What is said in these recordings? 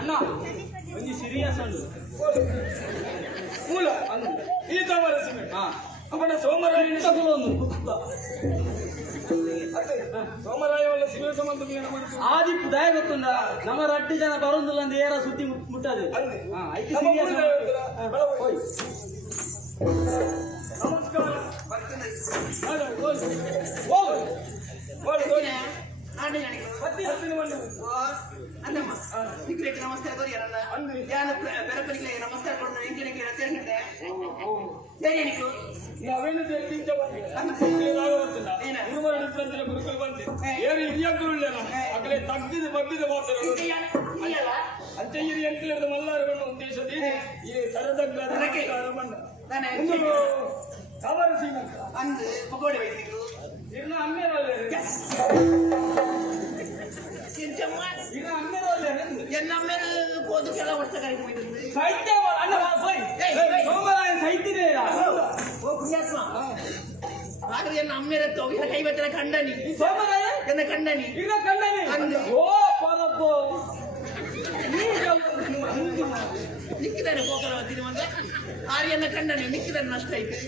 ಅಣ್ಣ ಒಂದು ಸೀರಿಯಸ್ ಉಂಟು ಮೂಲ ಈ ತವರಸಿಮೆ ಅವನ ಸೋಮರಾಯ ಸೋಮರಾಯ ವల్ల ಶಿವ ಸಂಬಂಧ ಆದಿ ದಯ ಗೊತ್ತುಂಡ ನಮ್ಮ ರಡ್ಡಿ ಜನ ಬರೋದಿಲ್ಲ ಅಂತ ಏರ ಸುದ್ದಿ ಮುಟ್ಟದೆ ನಮಸ್ಕಾರ ನಮಸ್ಕಾರ ಗುರುಕುಲು ಬಂದೆ ಏರು ಹಿರಿಯ ಗುರುಳ್ಳ ಅಕಲೆ ತಗ್ಗಿದ ಬಗ್ಗಿದ ಮಾತಾಡೋದು ಅಂಚೆ ಹಿರಿಯ ಎಂಕಲಿರದ ಮಲ್ಲಾರಗಳ ಉದ್ದೇಶದಿ ಈ ತರದಗ್ಗ ಅವರ ಶ್ರೀಮಂತ ಅಂದು ಪಗೋಡೆ ವೈದ್ಯರು ಇನ್ನ ಅಮ್ಮೇರಲ್ಲ ಎಲ್ಲ ಮೇಲೆ ಹೋದ ಕೆಲ ವರ್ಷ ಸಾಹಿತ್ಯ ಸಾಹಿತ್ಯ ಆದ್ರೆ ಎನ್ನ ಅಮ್ಮೆರತ್ತು ಇನ್ನ ಕೈ ಬತ್ತನ ಕಂಡನಿ ಎನ್ನ ಕಂಡನಿ ಓ ಪರಪ್ಪು ನಿಕ್ಕಿದಾನೆ ಹೋಗಲ್ಲ ತಿರು ಅಂದ್ರೆ ಆರ್ಯನ್ನ ಕಂಡನಿ ನಿಕ್ಕಿದಾನೆ ನಷ್ಟ ಐತೆ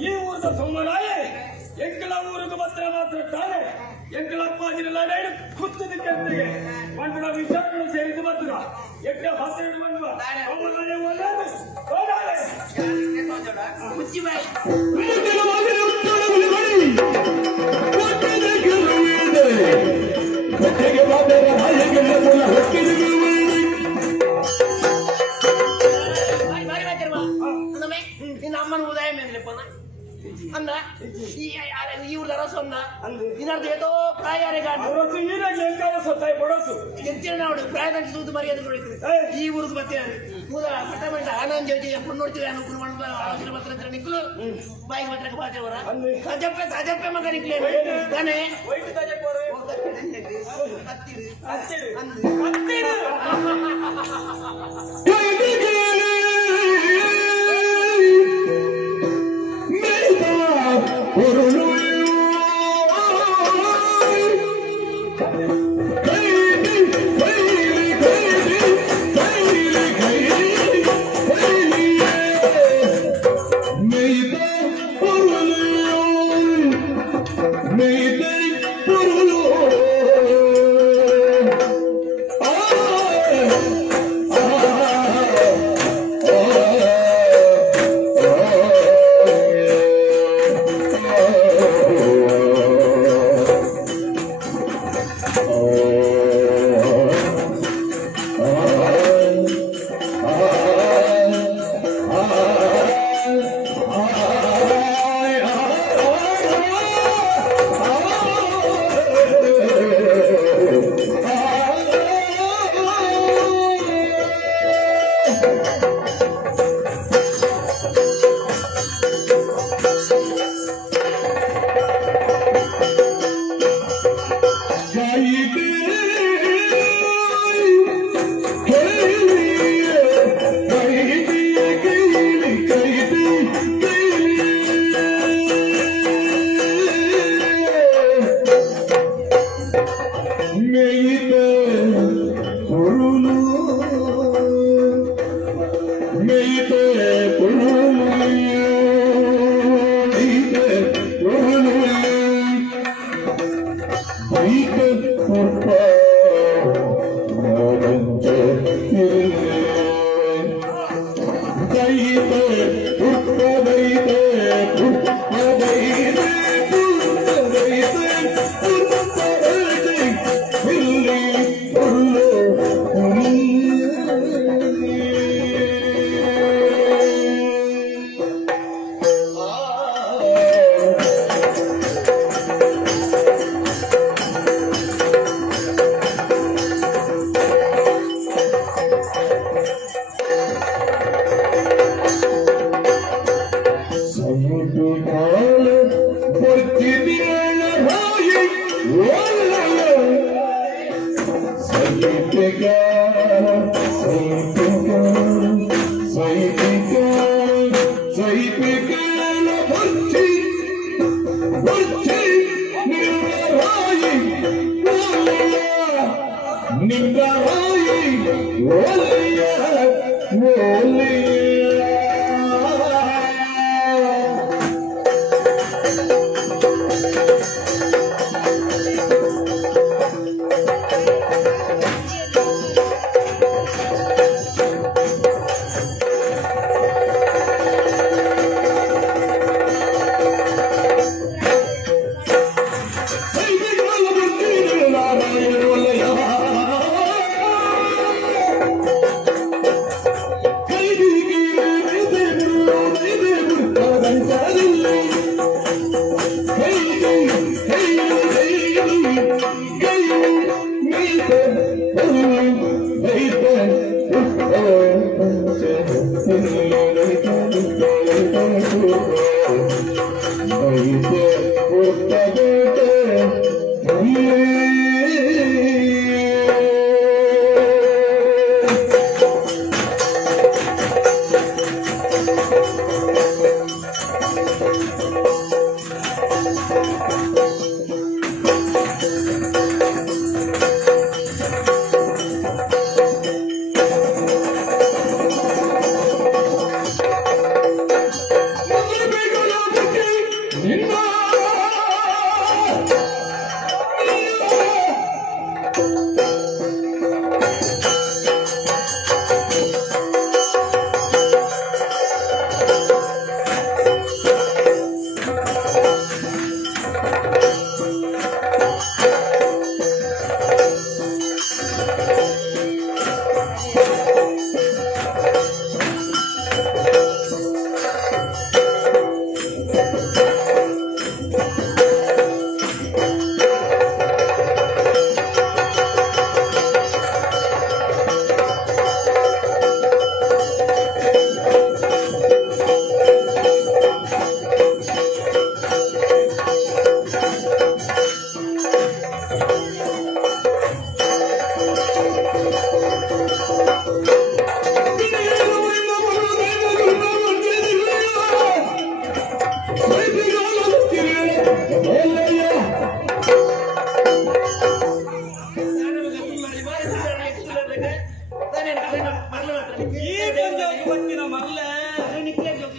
ಈ ಊರದ ಸೋಮರಾಯ ಎಂಕಲ ಊರಿಗೆ ಮಾತ್ರ ತಾನೆ ಎಂಕಲ ಅಪ್ಪಾಜಿನ ಲಡಾಯಿ ಕುತ್ತದ ಕೆಂದಿಗೆ ಮಂಡಳ ವಿಚಾರಗಳು ಸೇರಿದು ಬಂದ್ರ ಎಂಕ 12 ಮಂಡುವ ಸೋಮರಾಯ ಒಳ್ಳೆದು ಮುಚ್ಚಿ ಬಾಯಿ ಅಮ್ಮನ ಉದಯ ಮೇಲೆ ಅಂದ ಇವ್ರದ ರಸ ಇನ್ನರ್ದು ಏತೋ ಪ್ರಾಯಾರೆ ನೋಡು ಪ್ರಾಯದ ಸೂದು ಮರ್ಯಾದೆ ಕೊಡಿತು ಈ ಊರಿಗೆ ಬರ್ತೇವೆ ಮೂಲ ಪಟ್ಟಮಂಟ ಆನಂದ ಜೊತೆ ಎప్పుడు ನೋಡ್ತೀವಿ ಅನುಕೂಲ ಆಲೋಚನೆ ಮಾತ್ರ ನಿಕ್ಕಲು ಬಾಯಿ ಮಾತ್ರ ಬಾಚವರ ಸಜಪ್ಪೆ ಸಜಪ್ಪೆ ಮಗ ನಿಕ್ಲೇ ತಾನೆ May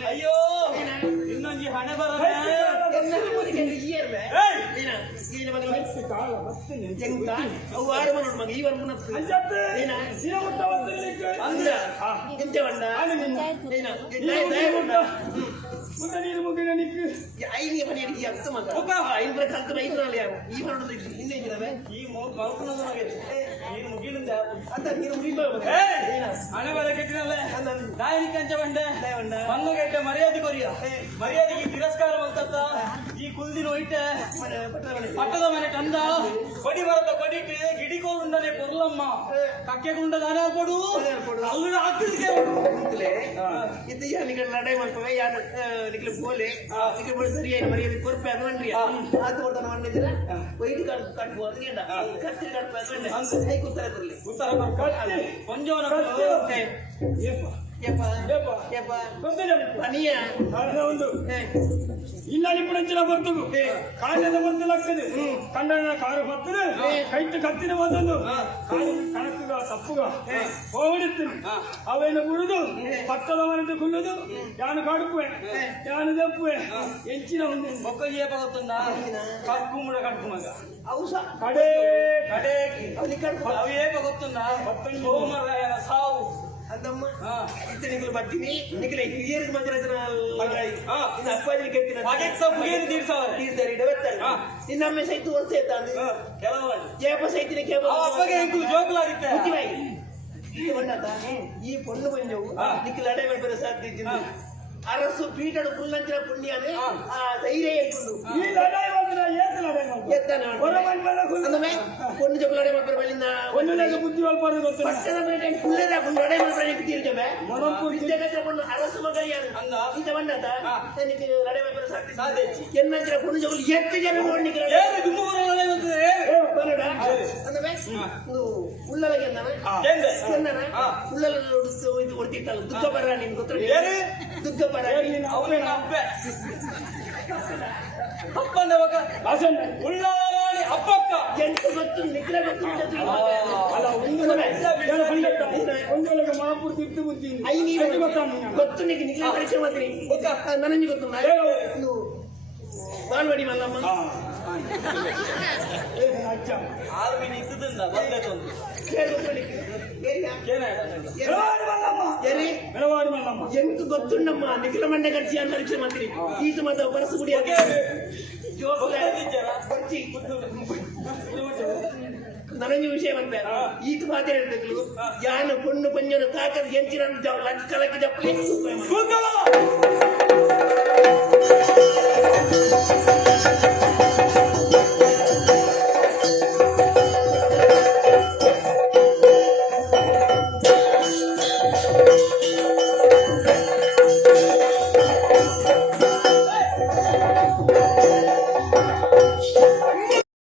ಅಯ್ಯೋ ಇನ್ನೊಂದು ಹಣೆ ಬರಲ್ಲ ನೀರು ಮುಗಿನ ನಿಕ್ಕು ಐದು ಮನೆ ಅರ್ಥ ಮಗ ಐದು ಕಲ್ತು ಐದು ಈ ಮಾಡೋದು ಈ ನೀರು ಮುಗಿಲಿಂದ ಅಂತ ನೀರು ಮುಗಿಲ್ಲ ಹಣೆ ಬರ ಕೆಟ್ಟಿನಲ್ಲ ದಾಯನಿ ಕಂಚ ಬಂಡೆ ಮಣ್ಣುಗೆಡ್ಡ ಮರ್ಯಾದೆ ಕೊರಿಯ ಮರ್ಯಾದೆಗೆ ತಿರಸ್ಕಾರ ಬಂತತ್ತ ಈ ಕುಲ್ದಿನ ಒಯ್ಟೆ ಪಟ್ಟದ ಮನೆ ತಂದ ಕೊಡಿ ಬರತ್ತ ಕೊಡಿಟ್ಟು ಗಿಡಿಕೊಂಡನೆ ಕೊರ್ಲಮ್ಮ ಕಕ್ಕೆ ಗುಂಡ ದಾನ ಕೊಡು ಅಲ್ಲ ಹಾಕಿದ್ಕೆ ಇದು ನಿಮಗೆ ನಡೆ ಮಾಡ್ತವೆ ಯಾರು ನಿಮಗೆ ಬೋಲೆ ನಿಮಗೆ ಸರಿಯಾಗಿ ಮರ್ಯಾದೆ ಕೊರ್ಪೆ ಅನ್ವನ್ರಿ ಅದು ಹೊಡೆದ ಮಾಡಿದ್ರ ವೈಟ್ ಕಟ್ಬೋ ಅದಕ್ಕೆ ಕತ್ತಿ ಕಟ್ಬೋ ಹೈ ಕೂತರ ಕೊರ್ಲಿ ಕೊಂಜವನ ಒಂದು ಇಲ್ಲ ನಿಪ್ಪುಣಂಚಿನ ಬರ್ತದು ಕಾಂಡದ ಒಂದು ಲಕ್ಕದು ಕಂಡನ ಕಾರು ಬರ್ತದೆ ಕೈಟ್ ಕತ್ತಿನ ಒಂದೊಂದು ಕಣಕುಗ ತಪ್ಪುಗ ಹೋಗಿಡ್ತೀನಿ ಅವೇನು ಉಳಿದು ಪಟ್ಟದ ಮನೆದು ಕುಲ್ಲದು ಯಾನು ಕಡುಪುವೆ ಯಾನು ದಪ್ಪುವೆ ಎಂಚಿನ ಒಂದು ಮೊಕ್ಕಲಿಯ ಬರುತ್ತಂದ ಕಪ್ಪು ಮುಡ ಕಡುಪು ಮಗ ಔಷ ಕಡೆ ಕಡೆ ಅವೇ ಬರುತ್ತಂದ ಸೋಮರಾಯನ ಸಾವು ಅದಮ್ಮ ನಿಖಿಲ್ ಬರ್ತೀನಿ ನಿಖಿಲ್ ಹಿರಿಯರಿಗೆ ಮಂದಿರ ಇನ್ನು ಅಪ್ಪಾಜಿ ನಿನ್ನಮ್ಮೆ ಸೈತು ವರ್ಷ ಕೇಪ ಸೈತಿನ ಈ ಪೊಣ್ಣು ಬಂಜವು ನಿಖಿಲ್ ಅಡೆ ಮಾಡ್ಬಾರ ಸಾಧ್ಯ ಅರಸು ಪೀಠಡು ಪುಲ್ಲಂಚಿನ ಪುಣ್ಯನೇ ಆ ಧೈರ್ಯ ಹೇಳ್ಕೊಂಡು பொண்ணு ஜொக்கலடை மற்ற வெளிந்த ஒண்ணுல புத்தி வாழ்பாடு ಗೊತ್ತು பட்டத ಮೇಲೆ ಕುಲ್ಲದ ಕುಲ್ಲಡை ಮற்ற ನಿಕ್ತಿರ್ಜಬೆ ಮರಪುರ ಜಗತ್ರ பொண்ணு அரசு மகரியாரு இந்த வந்தத எனக்கு லடை மற்ற சாத்தி சாதேச்சி என்னಂತರ பொண்ணு ಜೊಕಲು ಎಷ್ಟು ಜನ ನೋಡ್ಲಿಕ್ಕೆ ಏನು ಗುಮ್ಮೂರಲ್ಲ வந்து ಬರಡ ಅಂದ್ರೆ ಉಳ್ಳಲಗೆ ಅಂದನ ಎಂದನ ಉಳ್ಳಲ ಇದು ಕೊಡ್ತಿತ್ತಲ್ಲ ದುಗ್ಗ ಬರ ನಿನ್ ಗೊತ್ತ ಏನು ದುಗ್ಗ ಬರ ಅವನ ಅಪ್ಪೆ ಅಪ್ಪಂದ ಬಕ ರಾಜನ್ ಉಳ್ಳಾರಾಣಿ ಅಪ್ಪ ಎಂತ ಗೊತ್ತು ನಿಖಿಲ ಗೊತ್ತು ಅಲ್ಲ ಒಂದೊಳಗೆ ಮಹಾಪುರ ತಿರ್ತು ಬುದ್ಧಿ ಗೊತ್ತು ನಿಖಿಲ ಪರೀಕ್ಷೆ ಮಾಡ್ತೀನಿ ನನಗೆ ಗೊತ್ತು ಮಾಲ್ವಾಡಿ ಮಲ್ಲಮ್ಮ ಅಜ್ಜ ಬೆಳವಾಡಿ ಮಲ್ಲಮ್ಮ ಎಂತ ಗೊತ್ತುಂಡಮ್ಮ ನಿಖಿಲ ಮಂಡೆ ಕರ್ಸಿ ಅಂತ ಪರೀಕ್ಷೆ ಮಾಡ್ತೀನಿ ಈತ ಮತ ಬರಸು ಗುಡಿ ನನಗೆ ವಿಷಯ ಬಂದ ಈತ ಮಾತೇ ಹೇಳಿದ್ರು ಯಾನು ಪೊಣ್ಣು ಪಂಜನ ತಾಕದ ಎಂಚಿನ ಲಕ್ಕಲಕ್ಕೆ ಜಪ್ಪಲಿ